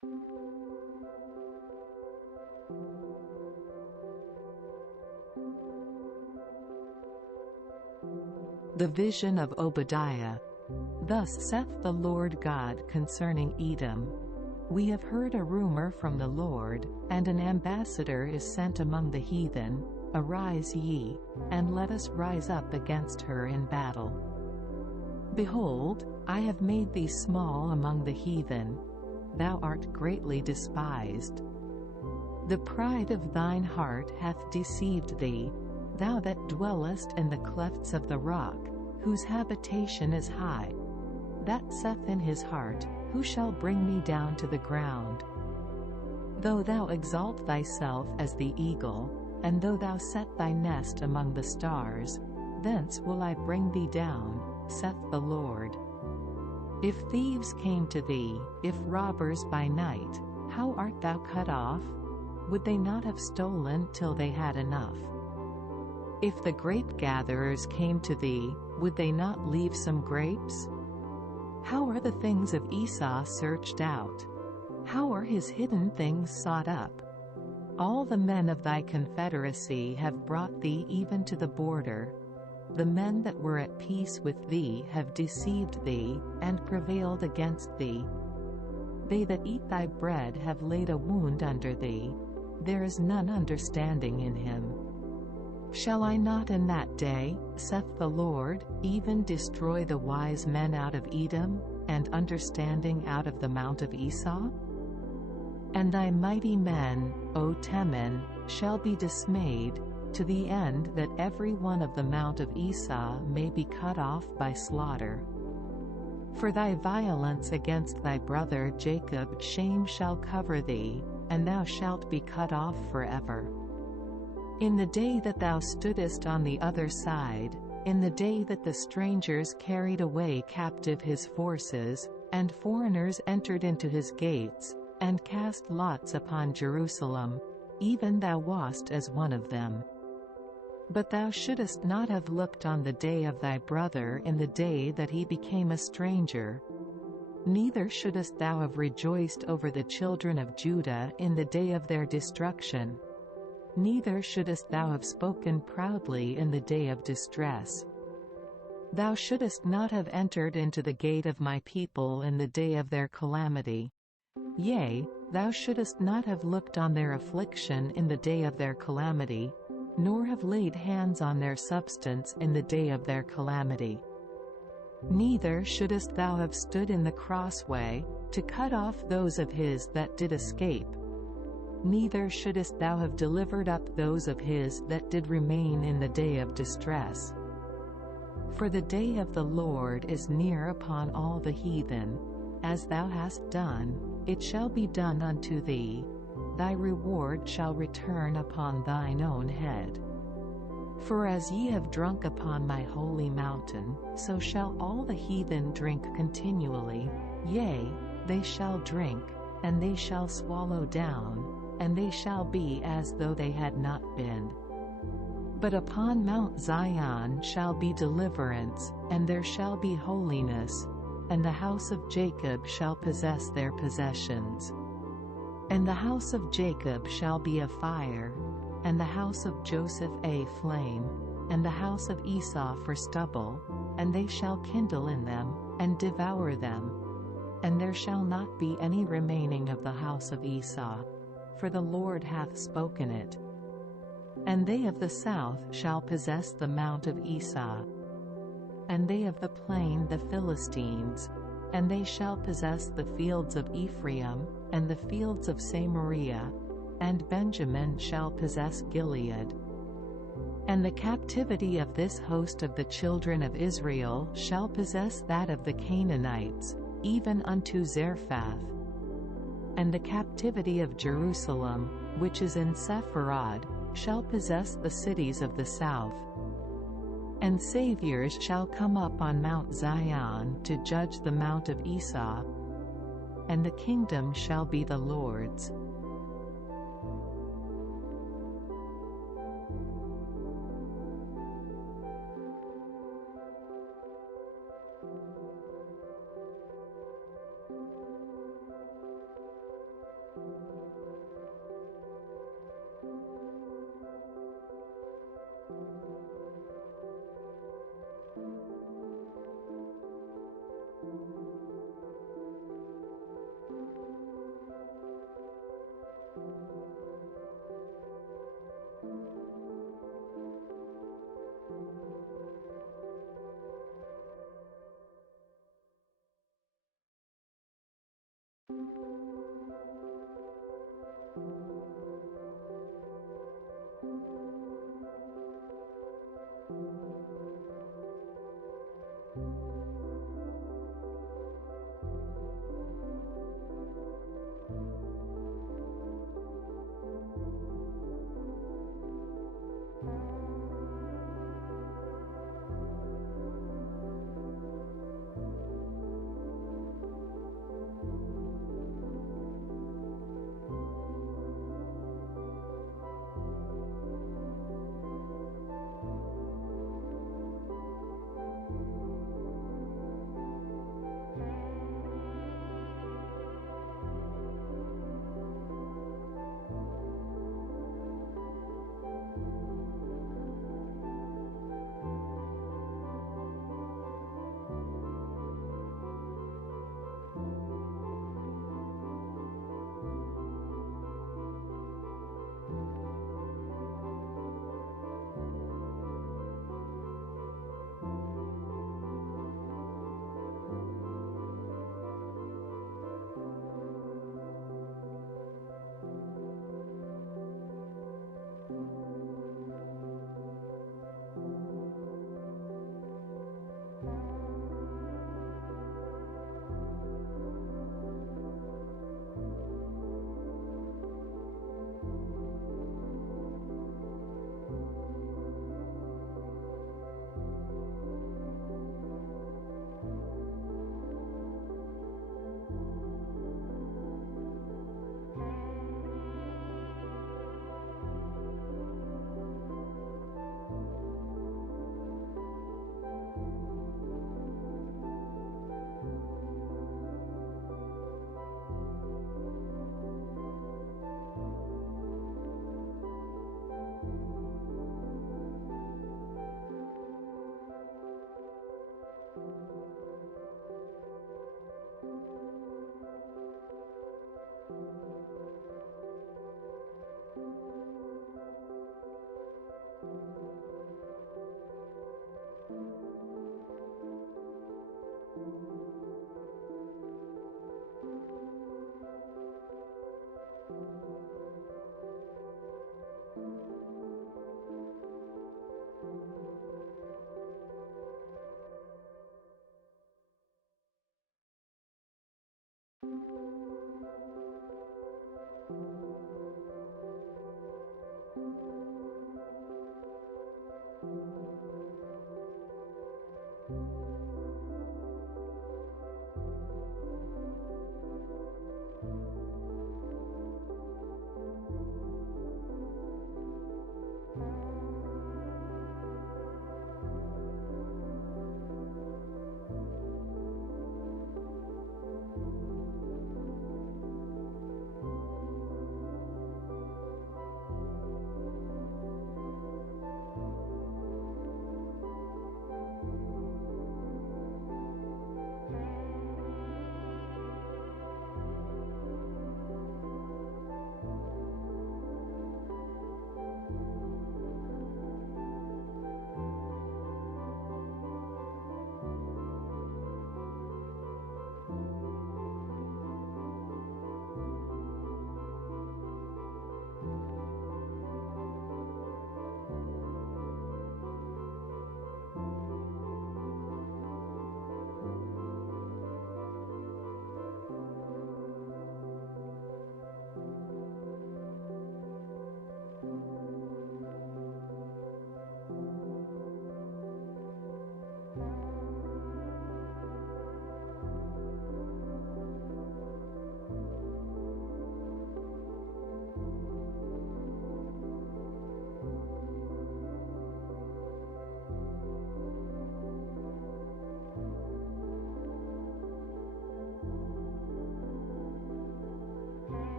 The vision of Obadiah. Thus saith the Lord God concerning Edom. We have heard a rumor from the Lord, and an ambassador is sent among the heathen. Arise ye, and let us rise up against her in battle. Behold, I have made thee small among the heathen. Thou art greatly despised. The pride of thine heart hath deceived thee, thou that dwellest in the clefts of the rock, whose habitation is high. That saith in his heart, Who shall bring me down to the ground? Though thou exalt thyself as the eagle, and though thou set thy nest among the stars, thence will I bring thee down, saith the Lord. If thieves came to thee, if robbers by night, how art thou cut off? Would they not have stolen till they had enough? If the grape gatherers came to thee, would they not leave some grapes? How are the things of Esau searched out? How are his hidden things sought up? All the men of thy confederacy have brought thee even to the border. The men that were at peace with thee have deceived thee, and prevailed against thee. They that eat thy bread have laid a wound under thee. There is none understanding in him. Shall I not in that day, saith the Lord, even destroy the wise men out of Edom, and understanding out of the mount of Esau? And thy mighty men, O Teman, shall be dismayed, to the end that every one of the mount of Esau may be cut off by slaughter. For thy violence against thy brother Jacob shame shall cover thee, and thou shalt be cut off forever. In the day that thou stoodest on the other side, in the day that the strangers carried away captive his forces, and foreigners entered into his gates, and cast lots upon Jerusalem, even thou wast as one of them. But thou shouldest not have looked on the day of thy brother in the day that he became a stranger. Neither shouldest thou have rejoiced over the children of Judah in the day of their destruction. Neither shouldest thou have spoken proudly in the day of distress. Thou shouldest not have entered into the gate of my people in the day of their calamity. Yea, thou shouldest not have looked on their affliction in the day of their calamity, nor have laid hands on their substance in the day of their calamity. Neither shouldest thou have stood in the crossway, to cut off those of his that did escape. Neither shouldest thou have delivered up those of his that did remain in the day of distress. For the day of the Lord is near upon all the heathen. As thou hast done, it shall be done unto thee. Thy reward shall return upon thine own head. For as ye have drunk upon my holy mountain, so shall all the heathen drink continually. Yea, they shall drink, and they shall swallow down, and they shall be as though they had not been. But upon Mount Zion shall be deliverance, and there shall be holiness, and the house of Jacob shall possess their possessions. And the house of Jacob shall be a fire, and the house of Joseph a flame, and the house of Esau for stubble, and they shall kindle in them, and devour them. And there shall not be any remaining of the house of Esau, for the Lord hath spoken it. And they of the south shall possess the mount of Esau, and they of the plain the Philistines, and they shall possess the fields of Ephraim, and the fields of Samaria, and Benjamin shall possess Gilead. And the captivity of this host of the children of Israel shall possess that of the Canaanites, even unto Zarephath. And the captivity of Jerusalem, which is in Sepharad, shall possess the cities of the south. And saviors shall come up on Mount Zion to judge the mount of Esau, and the kingdom shall be the Lord's.